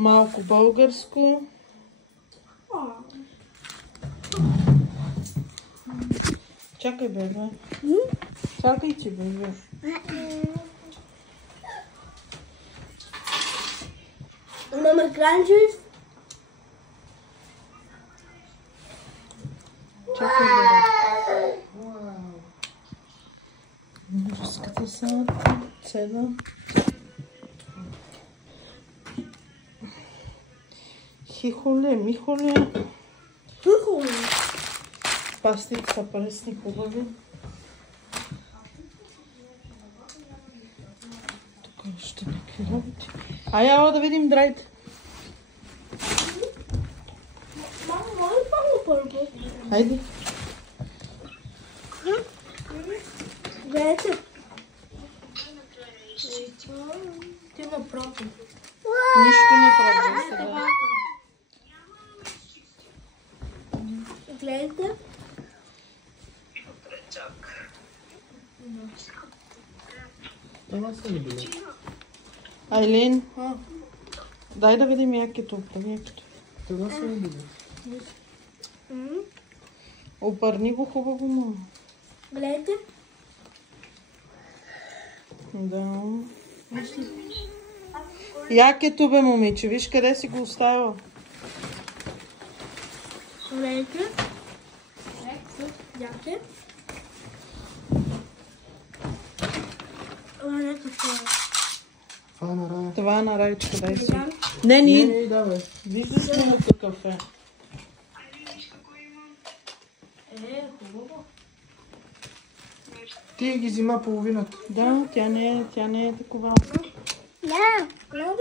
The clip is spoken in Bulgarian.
Малко българско. Чакай, бебе. Чакай, че, бебе. Американчев. Чакай, бебе. Руската салата. Цена. Хихоле, михоле. Хихоле. Пастите са пресни, хубави. Тук още някакви работи. Ала да видим драйте. Мамо, може ли първо? Хайде. Гледайте. Ти ме пробвай. Нищо не пробвай сега. Гледайте. Това са ли били? Айлин, дай да видим якито. Това са ли били? Обърни го хубаво, мама. Гледайте. Да. Якето, бе, момиче. Виж къде си го оставила. Гледайте. Яке. Гледайте това. Това на рая. Това е на Райчка, дай си. Видям. Не, Не, давай. Виждаш ли на кафе? Хубаво. Ти ги взима половината. Да, тя не е такова. Не, гледай.